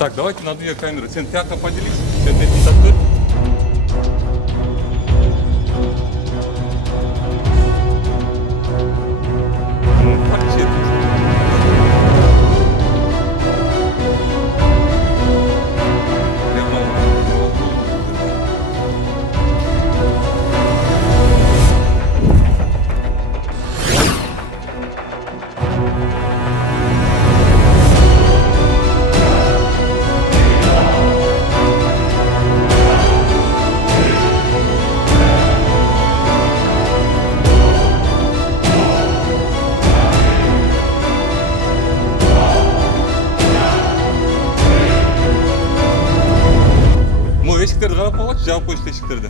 Так, давайте на две камеры. Синтяка поделись, синтетизатор. Eşikleri kapalı, cevap polis eşikleri de.